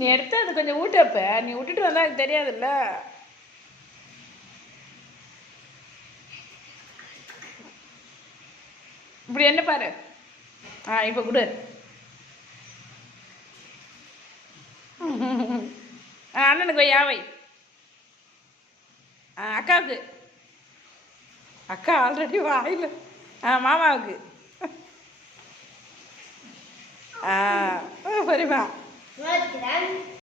நீ எடுத்து அது கொஞ்சம் ஊட்டப்ப நீ விட்டுட்டு வந்தா எனக்கு தெரியாதுல்ல. இப்படி என்ன பாரு. இப்போ கொடு. அண்ணனுக்கு வை, யாவை. அக்காவுக்கு. அக்கா ஆல்ரெடி வாயில். மாமாவுக்கு. சரிம்மா.